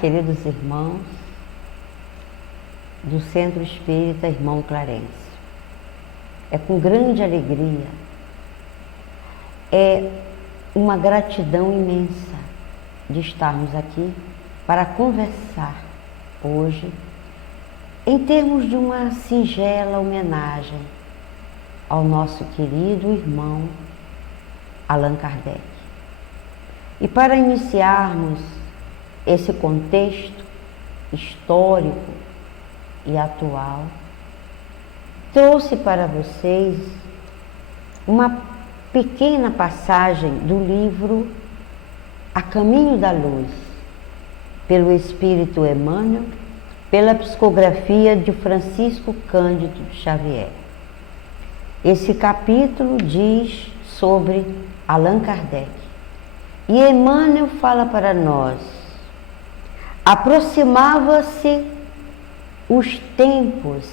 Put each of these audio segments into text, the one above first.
queridos irmãos do Centro Espírita Irmão Clarence. É com grande alegria, é uma gratidão imensa de estarmos aqui para conversar hoje em termos de uma singela homenagem ao nosso querido irmão Allan Kardec. E para iniciarmos esse contexto histórico e atual, trouxe para vocês uma pequena passagem do livro A Caminho da Luz, pelo Espírito Emmanuel, pela psicografia de Francisco Cândido Xavier. Esse capítulo diz sobre Allan Kardec. E Emmanuel fala para nós: aproximava-se os tempos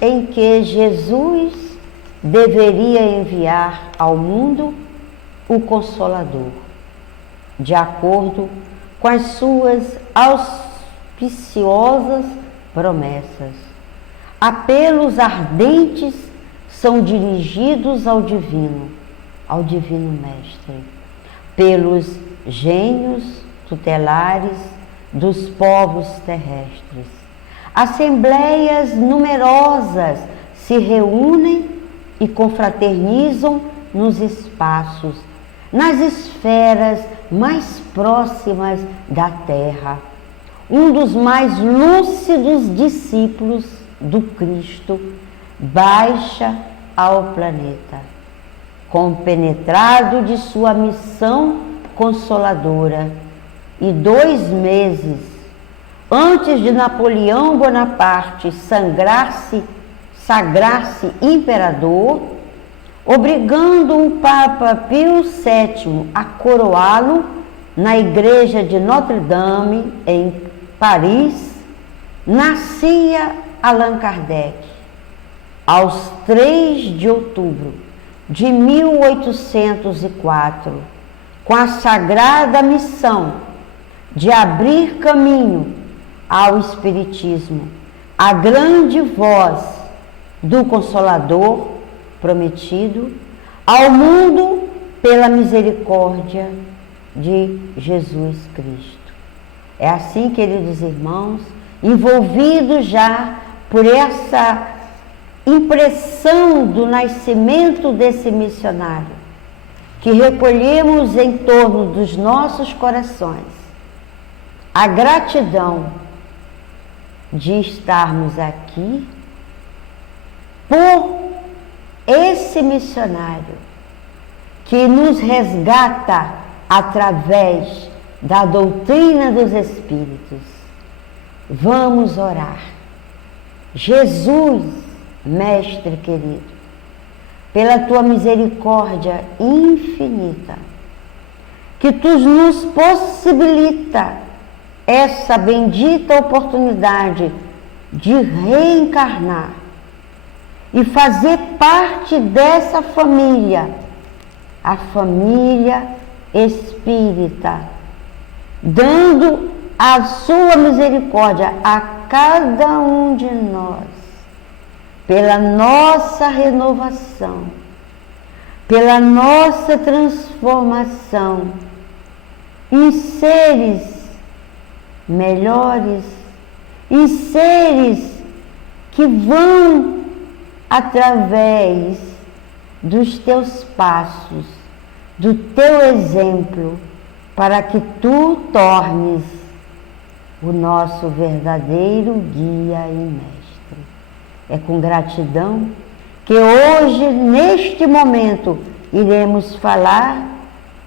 em que Jesus deveria enviar ao mundo o Consolador, de acordo com as suas auspiciosas promessas. Apelos ardentes são dirigidos ao Divino Mestre, pelos gênios tutelares dos povos terrestres. Assembleias numerosas se reúnem e confraternizam nos espaços, nas esferas mais próximas da Terra. Um dos mais lúcidos discípulos do Cristo baixa ao planeta, compenetrado de sua missão consoladora, e 2 meses antes de Napoleão Bonaparte sagrar-se imperador, obrigando o Papa Pio VII a coroá-lo na igreja de Notre-Dame, em Paris, nascia Allan Kardec, aos 3 de outubro de 1804, com a sagrada missão de abrir caminho ao Espiritismo, a grande voz do Consolador prometido ao mundo pela misericórdia de Jesus Cristo. É assim, queridos irmãos, envolvidos já por essa impressão do nascimento desse missionário, que recolhemos em torno dos nossos corações a gratidão de estarmos aqui por esse missionário que nos resgata através da doutrina dos Espíritos. Vamos orar. Jesus, Mestre querido, pela tua misericórdia infinita, que tu nos possibilita essa bendita oportunidade de reencarnar e fazer parte dessa família, a família espírita, dando a sua misericórdia a cada um de nós, pela nossa renovação, pela nossa transformação em seres melhores, em seres que vão através dos teus passos, do teu exemplo, para que tu tornes o nosso verdadeiro guia e mestre. É com gratidão que hoje, neste momento, iremos falar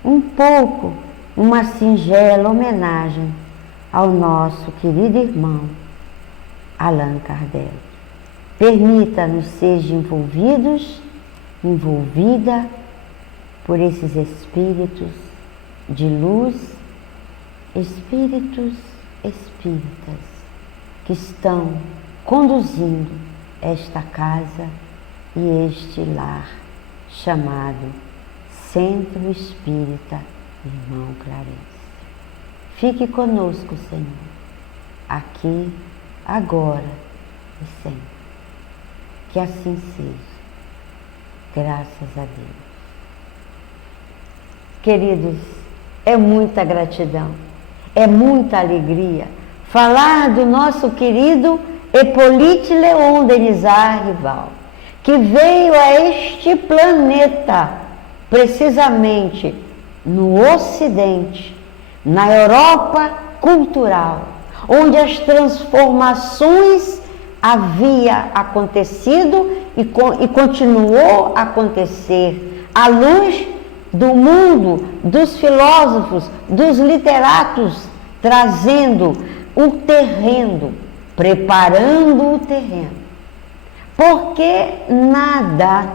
um pouco, uma singela homenagem ao nosso querido irmão Allan Kardec. Permita-nos ser envolvida por esses espíritos de luz, espíritos espíritas, que estão conduzindo esta casa e este lar chamado Centro Espírita Irmão Clarence. Fique conosco, Senhor, aqui, agora e sempre. Que assim seja. Graças a Deus. Queridos, é muita gratidão, é muita alegria falar do nosso querido Hippolyte Léon Denisard Rival, que veio a este planeta, precisamente no Ocidente, na Europa cultural, onde as transformações havia acontecido e continuou a acontecer à luz do mundo, dos filósofos, dos literatos, trazendo o terreno, preparando o terreno. Porque nada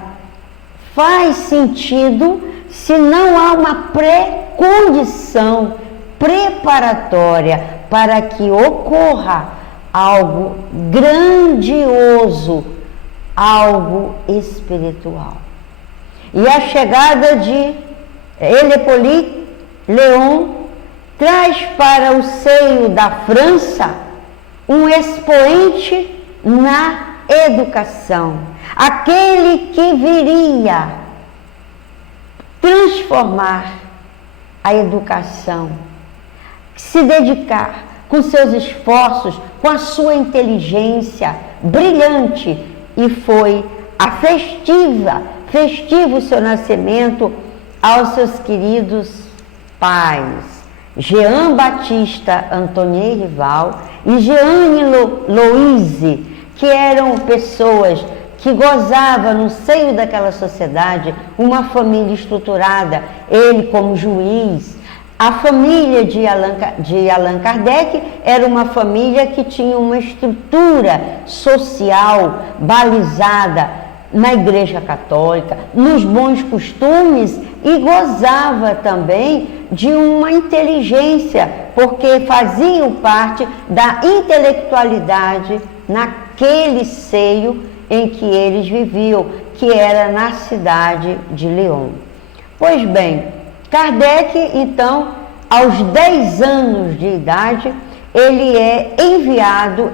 faz sentido se não há uma pré-condição preparatória para que ocorra algo grandioso, algo espiritual. E a chegada de Hippolyte Léon traz para o seio da França um expoente na educação, aquele que viria transformar a educação, se dedicar com seus esforços, com a sua inteligência brilhante, e foi a festivo seu nascimento aos seus queridos pais, Jean Baptista Antoine Rival e Jeanne Louise, que eram pessoas que gozavam no seio daquela sociedade uma família estruturada, ele como juiz. A família de Allan Kardec era uma família que tinha uma estrutura social balizada na Igreja Católica, nos bons costumes, e gozava também de uma inteligência, porque faziam parte da intelectualidade naquele seio em que eles viviam, que era na cidade de Lyon. Pois bem, Kardec, então, aos 10 anos de idade, ele é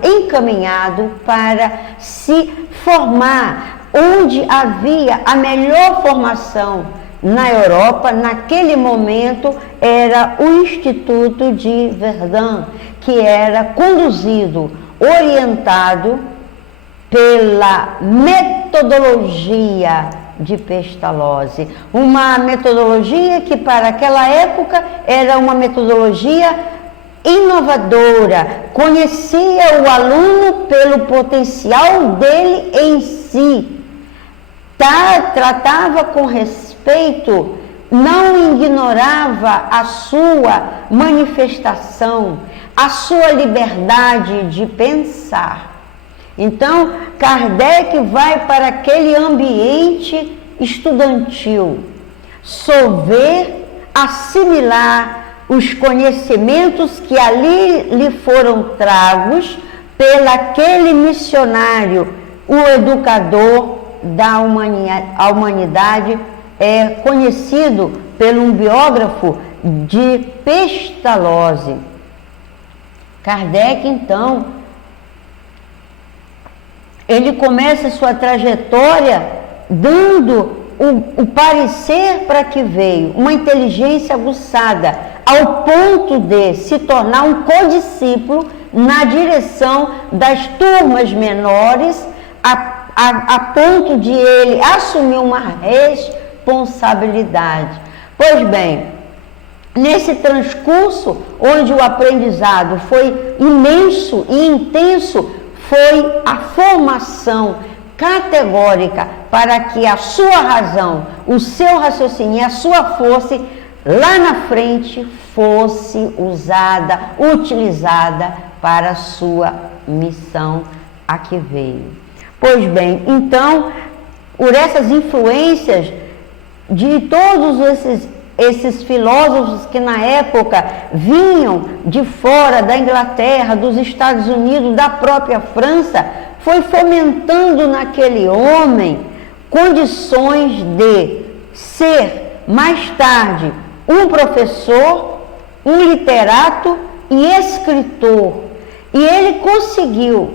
encaminhado para se formar onde havia a melhor formação na Europa. Naquele momento era o Instituto de Verdun, que era conduzido, orientado pela metodologia de Pestalozzi, uma metodologia que para aquela época era uma metodologia inovadora, conhecia o aluno pelo potencial dele em si, tratava com respeito, não ignorava a sua manifestação, a sua liberdade de pensar. Então, Kardec vai para aquele ambiente estudantil, solver, assimilar os conhecimentos que ali lhe foram tragos pelaquele missionário, o educador da humanidade, conhecido por um biógrafo de Pestalozzi. Kardec, então, ele começa sua trajetória dando o parecer para que veio, uma inteligência aguçada, ao ponto de se tornar um codiscípulo na direção das turmas menores, a ponto de ele assumir uma responsabilidade. Pois bem, nesse transcurso, onde o aprendizado foi imenso e intenso, foi a formação categórica para que a sua razão, o seu raciocínio e a sua força lá na frente fosse usada, utilizada para a sua missão a que veio. Pois bem, então, por essas influências de todos esses filósofos que na época vinham de fora da Inglaterra, dos Estados Unidos, da própria França, foi fomentando naquele homem condições de ser, mais tarde, um professor um literato e escritor. E ele conseguiu,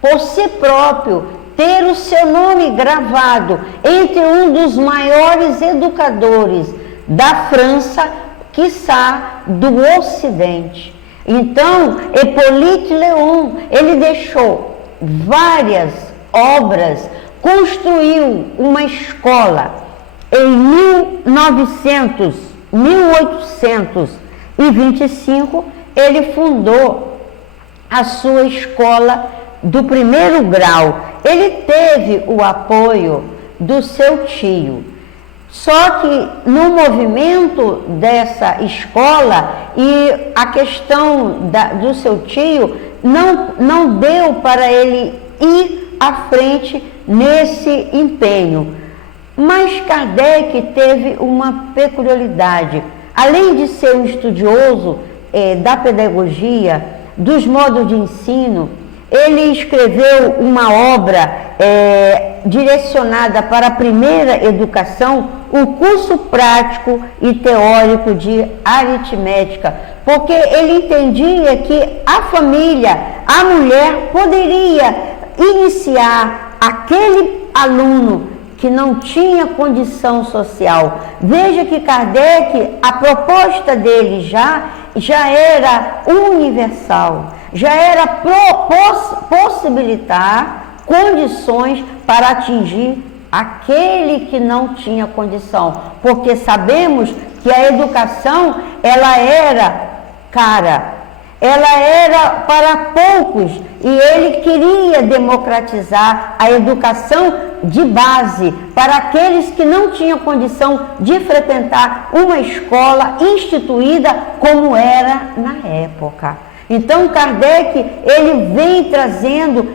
por si próprio, ter o seu nome gravado entre um dos maiores educadores da França, quiçá do Ocidente. Então, Hippolyte Léon, ele deixou várias obras, construiu uma escola. Em 1825, ele fundou a sua escola do primeiro grau. Ele teve o apoio do seu tio. Só que no movimento dessa escola e a questão do seu tio não deu para ele ir à frente nesse empenho. Mas Kardec teve uma peculiaridade. Além de ser um estudioso da pedagogia, dos modos de ensino, ele escreveu uma obra direcionada para a primeira educação, o curso prático e teórico de aritmética, porque ele entendia que a família, a mulher, poderia iniciar aquele aluno que não tinha condição social. Veja que Kardec, a proposta dele já era universal, já era possibilitar condições para atingir aquele que não tinha condição, porque sabemos que a educação, ela era cara, ela era para poucos, e ele queria democratizar a educação de base para aqueles que não tinham condição de frequentar uma escola instituída como era na época. Então Kardec, ele vem trazendo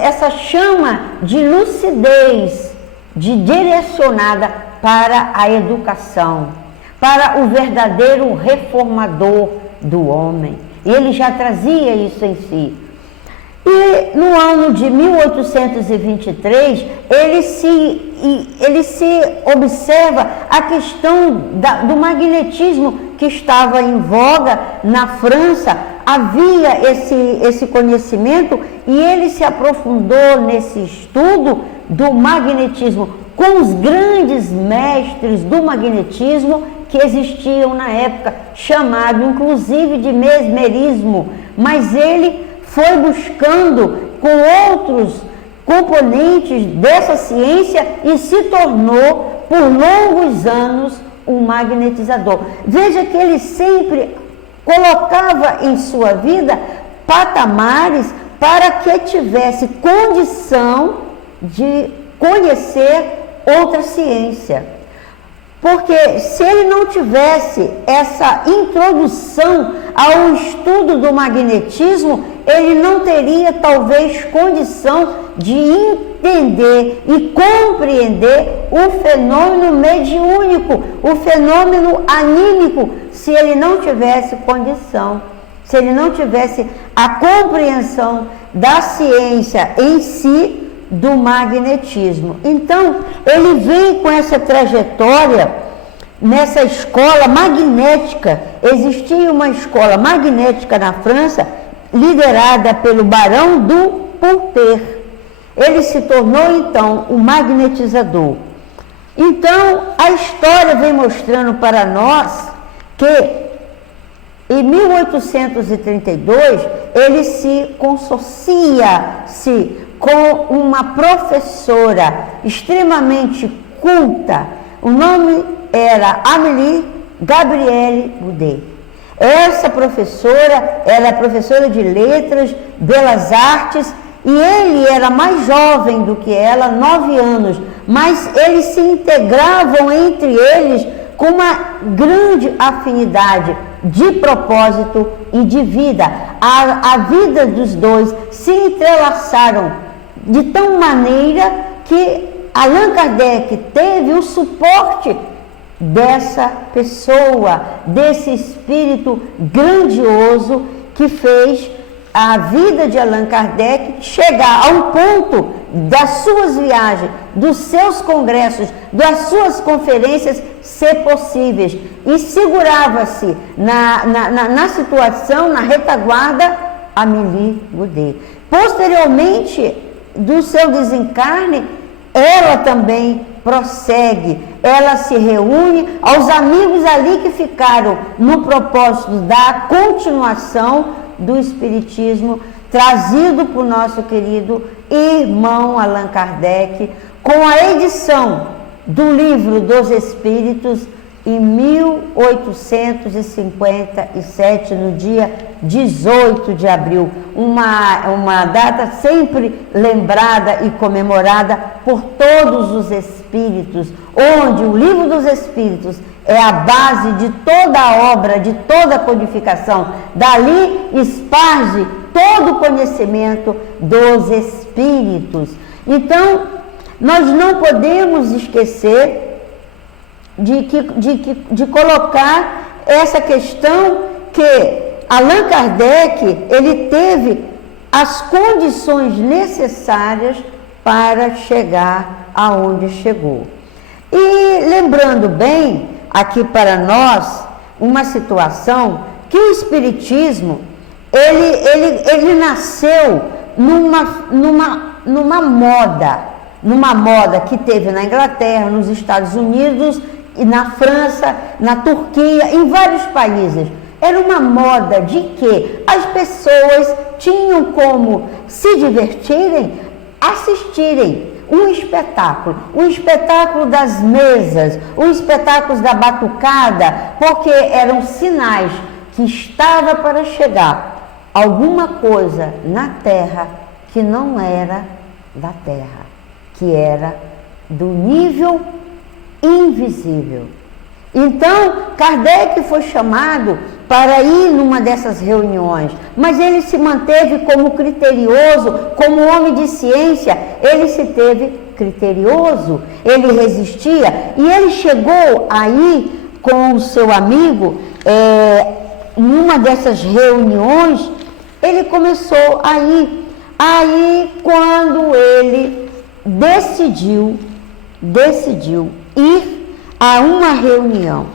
essa chama de lucidez, direcionada para a educação, para o verdadeiro reformador do homem. Ele já trazia isso em si. E no ano de 1823, ele se observa a questão do magnetismo que estava em voga na França. Havia esse conhecimento e ele se aprofundou nesse estudo do magnetismo com os grandes mestres do magnetismo que existiam na época, chamado inclusive de mesmerismo, mas ele foi buscando com outros componentes dessa ciência e se tornou, por longos anos, um magnetizador. Veja que ele sempre colocava em sua vida patamares para que tivesse condição de conhecer outra ciência. Porque se ele não tivesse essa introdução ao estudo do magnetismo, ele não teria talvez condição de entender e compreender o fenômeno mediúnico, o fenômeno anímico, se ele não tivesse condição, se ele não tivesse a compreensão da ciência em si, do magnetismo. Então, ele vem com essa trajetória nessa escola magnética. Existia uma escola magnética na França, liderada pelo Barão du Ponter. Ele se tornou, então, um magnetizador. Então, a história vem mostrando para nós que, em 1832, ele se consorcia-se com uma professora extremamente culta. O nome era Amélie Gabrielle Boudet. Essa professora era professora de letras, belas artes, e ele era mais jovem do que ela, 9 anos, mas eles se integravam entre eles com uma grande afinidade de propósito e de vida. A vida dos dois se entrelaçaram de tal maneira que Allan Kardec teve o suporte dessa pessoa, desse espírito grandioso que fez a vida de Allan Kardec chegar a um ponto das suas viagens dos seus congressos, das suas conferências ser possíveis. E segurava-se na situação, na retaguarda, Amélie Goudet. Posteriormente do seu desencarne, ela também prossegue, ela se reúne aos amigos ali que ficaram no propósito da continuação do Espiritismo, trazido por nosso querido irmão Allan Kardec, com a edição do Livro dos Espíritos, em 1857, no dia 18 de abril, uma data sempre lembrada e comemorada por todos os espíritos, onde o Livro dos Espíritos é a base de toda a obra, de toda a codificação. Dali esparge todo o conhecimento dos espíritos. Então, nós não podemos esquecer de colocar essa questão que Allan Kardec, ele teve as condições necessárias para chegar aonde chegou. E lembrando bem, aqui para nós, uma situação que o Espiritismo, ele nasceu numa moda que teve na Inglaterra, nos Estados Unidos, e na França, na Turquia, em vários países. Era uma moda de que as pessoas tinham como se divertirem, assistirem um espetáculo das mesas, um espetáculo da batucada, porque eram sinais que estava para chegar alguma coisa na Terra que não era da Terra, que era do nível invisível. Então, Kardec foi chamado para ir numa dessas reuniões, mas ele se manteve como criterioso, como homem de ciência, ele se teve criterioso, ele resistia, e ele chegou aí com o seu amigo, numa dessas reuniões, ele começou a ir. Aí, quando ele decidiu ir a uma reunião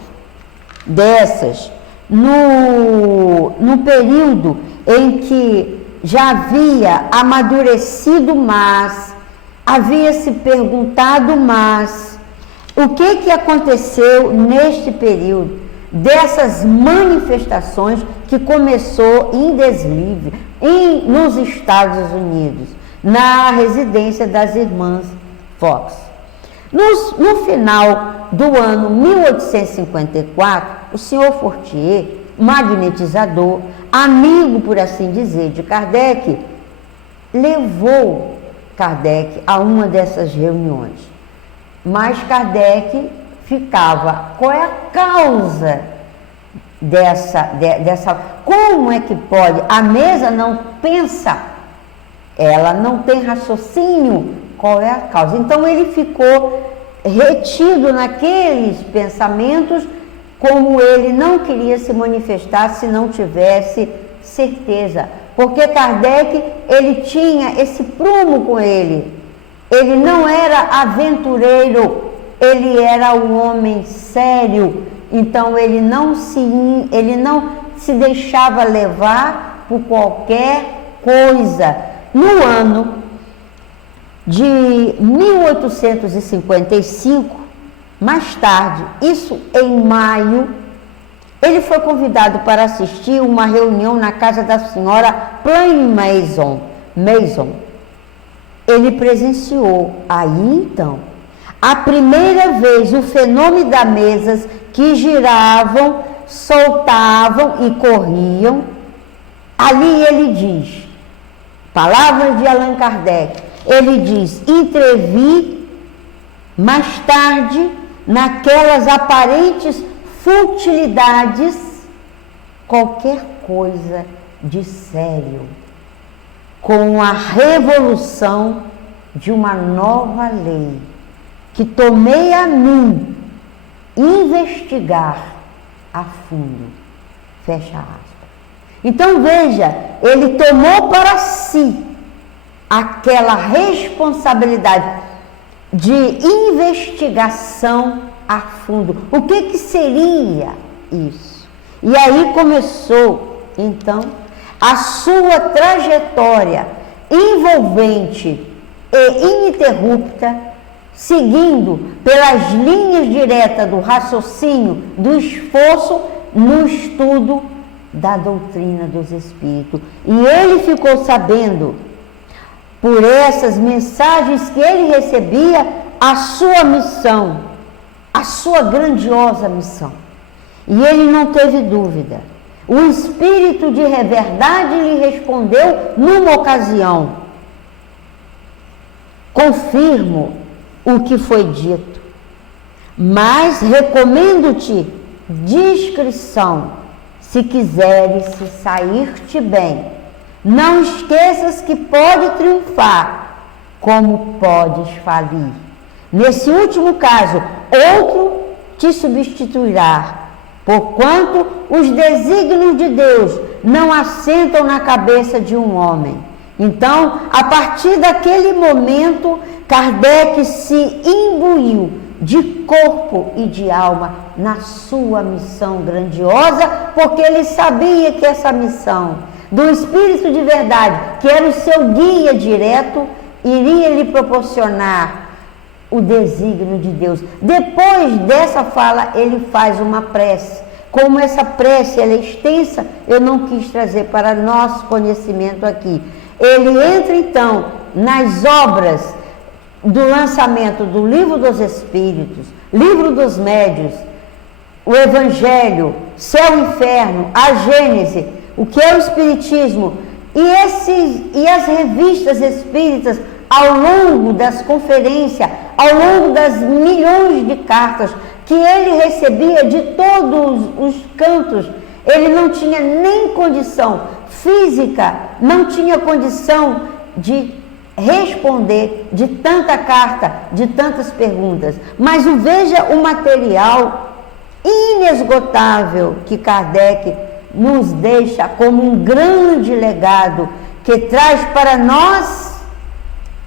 dessas, no período em que já havia amadurecido mais, havia se perguntado mais, o que aconteceu neste período, dessas manifestações que começou em deslize, nos Estados Unidos, na residência das irmãs Fox. No final do ano 1854, o senhor Fortier, magnetizador, amigo, por assim dizer, de Kardec, levou Kardec a uma dessas reuniões. Mas Kardec ficava, qual é a causa dessa, como é que pode? A mesa não pensa, ela não tem raciocínio. Qual é a causa? Então ele ficou retido naqueles pensamentos, como ele não queria se manifestar se não tivesse certeza. Porque Kardec, ele tinha esse prumo com ele. Ele não era aventureiro, ele era um homem sério. Então ele não se deixava levar por qualquer coisa. No ano de 1855, mais tarde, isso em maio, ele foi convidado para assistir uma reunião na casa da senhora Plain Mason. Ele presenciou aí então a primeira vez o fenômeno das mesas que giravam, soltavam e corriam. Ali ele diz, palavras de Allan Kardec, ele diz: entrevi mais tarde naquelas aparentes futilidades qualquer coisa de sério, com a revolução de uma nova lei, que tomei a mim investigar a fundo. Fecha aspas. Então veja, ele tomou para si aquela responsabilidade. de investigação a fundo. O que seria isso? E aí começou, então, a sua trajetória envolvente e ininterrupta, seguindo pelas linhas diretas do raciocínio, do esforço no estudo da doutrina dos Espíritos. E ele ficou sabendo, por essas mensagens que ele recebia, a sua missão, a sua grandiosa missão. E ele não teve dúvida. O Espírito de verdade lhe respondeu numa ocasião: confirmo o que foi dito, mas recomendo-te discrição, se quiseres se sair-te bem. Não esqueças que pode triunfar, como podes falir. Nesse último caso, outro te substituirá, porquanto os desígnios de Deus não assentam na cabeça de um homem. Então, a partir daquele momento, Kardec se imbuiu de corpo e de alma na sua missão grandiosa, porque ele sabia que essa missão do Espírito de verdade, que era o seu guia direto, iria lhe proporcionar o desígnio de Deus. Depois dessa fala, ele faz uma prece. Como essa prece ela é extensa, eu não quis trazer para nosso conhecimento aqui. Ele entra então nas obras do lançamento do Livro dos Espíritos, Livro dos Médiuns, o Evangelho, Céu e Inferno, a Gênese, o que é o Espiritismo, e as revistas espíritas, ao longo das conferências, ao longo das milhões de cartas que ele recebia de todos os cantos. Ele não tinha nem condição física, não tinha condição de responder de tanta carta, de tantas perguntas. Mas veja o material inesgotável que Kardec nos deixa como um grande legado, que traz para nós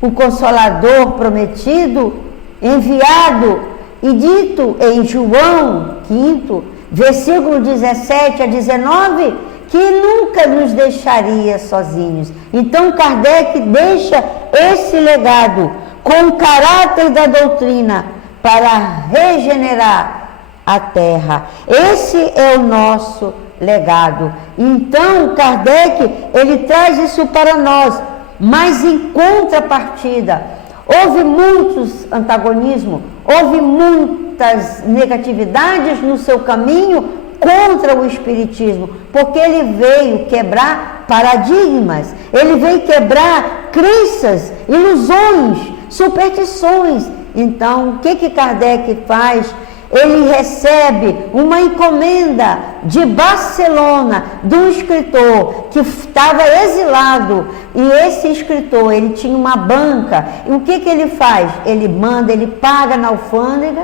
o Consolador prometido, enviado e dito em João 5, versículo 17 a 19, que nunca nos deixaria sozinhos. Então Kardec deixa esse legado com o caráter da doutrina para regenerar a Terra. Esse é o nosso legado. Então Kardec, ele traz isso para nós, mas em contrapartida, houve muitos antagonismos, houve muitas negatividades no seu caminho contra o Espiritismo, porque ele veio quebrar paradigmas, ele veio quebrar crenças, ilusões, superstições. Então, o que Kardec faz? Ele recebe uma encomenda de Barcelona, de um escritor que estava exilado, e esse escritor, ele tinha uma banca, e o que ele faz? Ele manda, ele paga na alfândega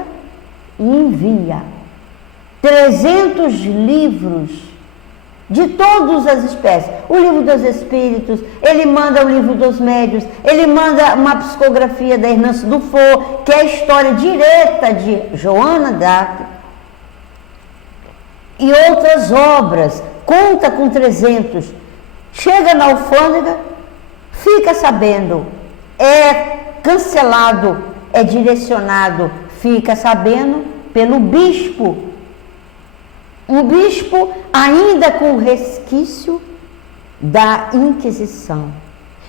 e envia 300 livros de todas as espécies. O Livro dos Espíritos, ele manda o Livro dos Médiuns, ele manda uma psicografia da Hernance Dufour, que é a história direta de Joana d'Arc, e outras obras. Conta com 300. Chega na alfândega, fica sabendo, é cancelado, é direcionado, fica sabendo pelo bispo. Um bispo ainda com resquício da Inquisição,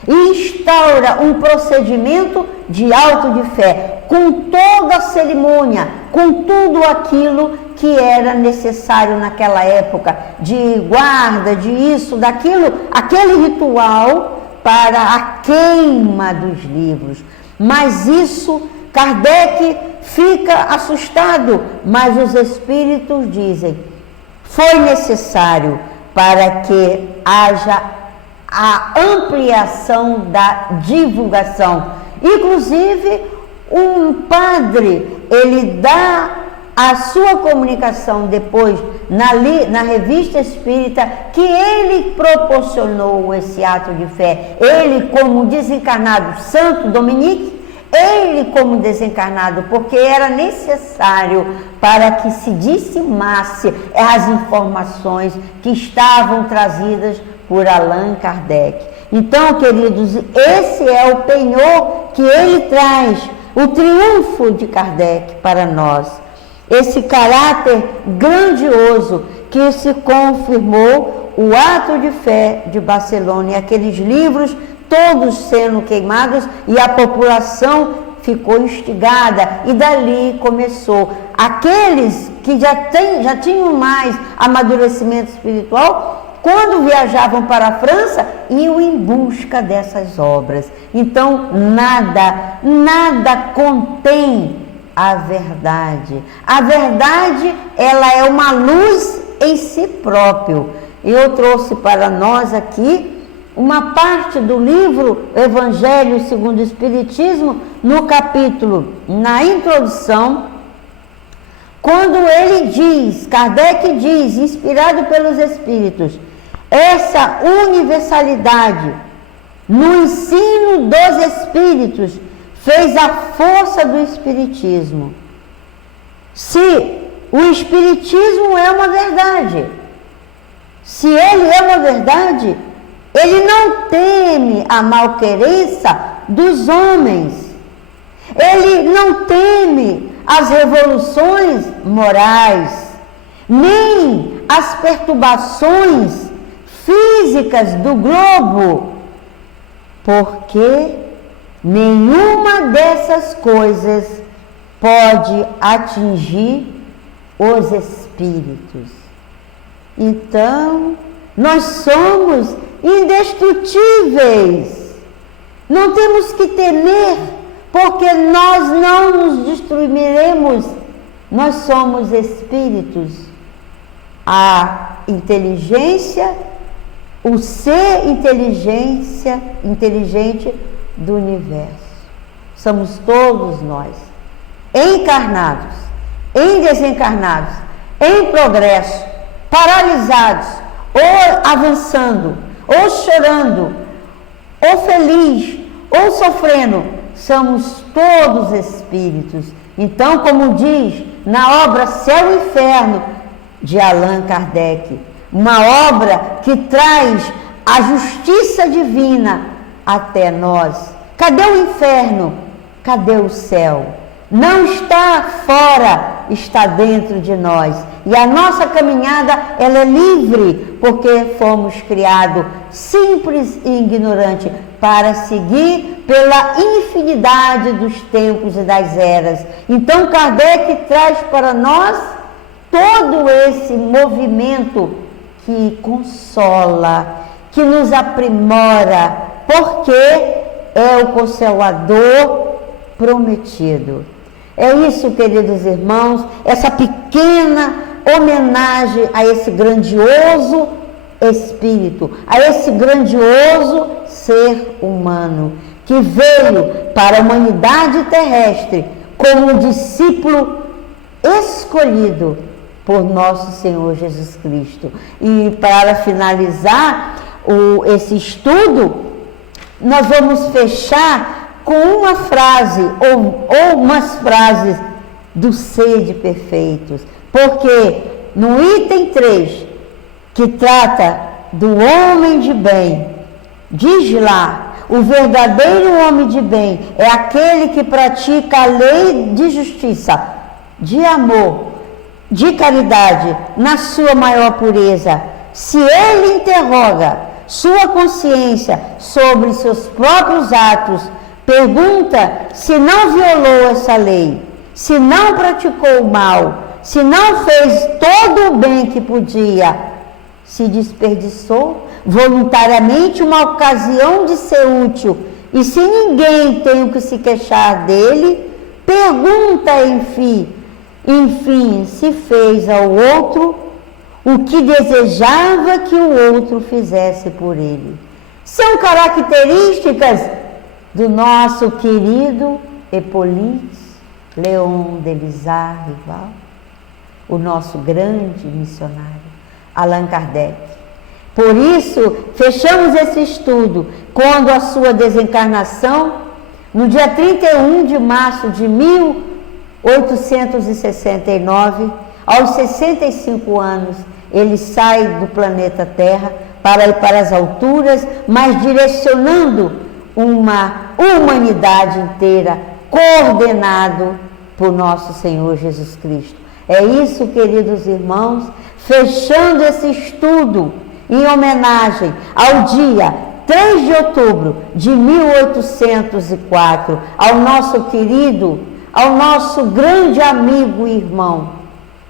e instaura um procedimento de auto de fé, com toda a cerimônia, com tudo aquilo que era necessário naquela época, de guarda, de isso, daquilo, aquele ritual para a queima dos livros. Mas isso, Kardec fica assustado, mas os espíritos dizem: foi necessário para que haja a ampliação da divulgação. Inclusive, um padre, ele dá a sua comunicação depois na revista espírita, que ele proporcionou esse ato de fé. Ele, como desencarnado Santo Dominique, ele como desencarnado, porque era necessário para que se dissimasse as informações que estavam trazidas por Allan Kardec. Então, queridos, esse é o penhor que ele traz, o triunfo de Kardec para nós. Esse caráter grandioso que se confirmou o ato de fé de Barcelona e aqueles livros todos sendo queimados e a população ficou instigada e dali começou. Aqueles que já tinham mais amadurecimento espiritual, quando viajavam para a França, iam em busca dessas obras. Então, nada contém a verdade. A verdade, ela é uma luz em si próprio. Eu trouxe para nós aqui uma parte do livro Evangelho segundo o Espiritismo, no capítulo, na introdução, quando ele diz, Kardec diz, inspirado pelos Espíritos, essa universalidade no ensino dos Espíritos fez a força do Espiritismo. Se o Espiritismo é uma verdade, se ele é uma verdade, ele não teme a malquerença dos homens. Ele não teme as revoluções morais, nem as perturbações físicas do globo, porque nenhuma dessas coisas pode atingir os espíritos. Então, nós somos indestrutíveis. Não temos que temer, porque nós não nos destruiremos. Nós somos espíritos. A inteligência, o ser inteligente do universo. Somos todos nós, encarnados, em desencarnados, em progresso, paralisados, ou avançando, ou chorando, ou feliz, ou sofrendo, somos todos espíritos. Então, como diz na obra Céu e Inferno, de Allan Kardec, uma obra que traz a justiça divina até nós. Cadê o inferno? Cadê o céu? Não está fora, está dentro de nós. E a nossa caminhada, ela é livre, porque fomos criados simples e ignorantes para seguir pela infinidade dos tempos e das eras. Então, Kardec traz para nós todo esse movimento que consola, que nos aprimora, porque é o Consolador prometido. É isso, queridos irmãos, essa pequena homenagem a esse grandioso espírito, a esse grandioso ser humano, que veio para a humanidade terrestre como um discípulo escolhido por nosso Senhor Jesus Cristo. E para finalizar esse estudo, nós vamos fechar com uma frase ou umas frases do Sede Perfeitos, porque no item 3, que trata do homem de bem, diz lá, o verdadeiro homem de bem é aquele que pratica a lei de justiça, de amor, de caridade, na sua maior pureza. Se ele interroga sua consciência sobre seus próprios atos, pergunta se não violou essa lei, se não praticou o mal, se não fez todo o bem que podia, se desperdiçou voluntariamente uma ocasião de ser útil, e se ninguém tem o que se queixar dele, pergunta enfim, se fez ao outro o que desejava que o outro fizesse por ele. São características do nosso querido Hippolyte Léon Delisle Rival, o nosso grande missionário, Allan Kardec. Por isso, fechamos esse estudo quando a sua desencarnação No dia 31 de março de 1869, aos 65 anos, ele sai do planeta Terra para ir para as alturas, mas direcionando uma humanidade inteira, coordenado por nosso Senhor Jesus Cristo. É isso, queridos irmãos, fechando esse estudo em homenagem ao dia 3 de outubro de 1804, ao nosso querido, ao nosso grande amigo e irmão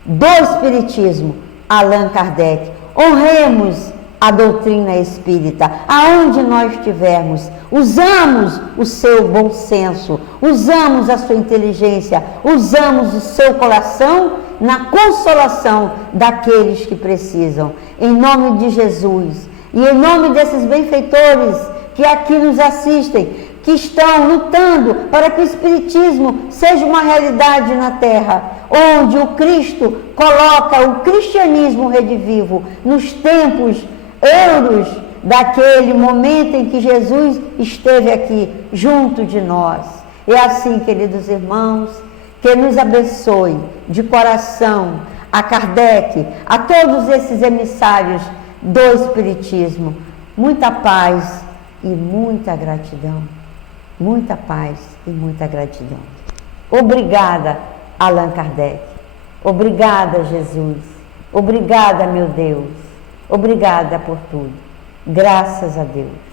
do Espiritismo, Allan Kardec. Honremos a doutrina espírita, aonde nós estivermos, usamos o seu bom senso, usamos a sua inteligência, usamos o seu coração na consolação daqueles que precisam. Em nome de Jesus e em nome desses benfeitores que aqui nos assistem, que estão lutando para que o Espiritismo seja uma realidade na Terra, onde o Cristo coloca o cristianismo redivivo nos tempos euros daquele momento em que Jesus esteve aqui junto de nós. E assim, queridos irmãos, que nos abençoe de coração a Kardec, a todos esses emissários do Espiritismo. Muita paz e muita gratidão. Muita paz e muita gratidão. Obrigada, Allan Kardec. Obrigada, Jesus. Obrigada, meu Deus. Obrigada por tudo. Graças a Deus.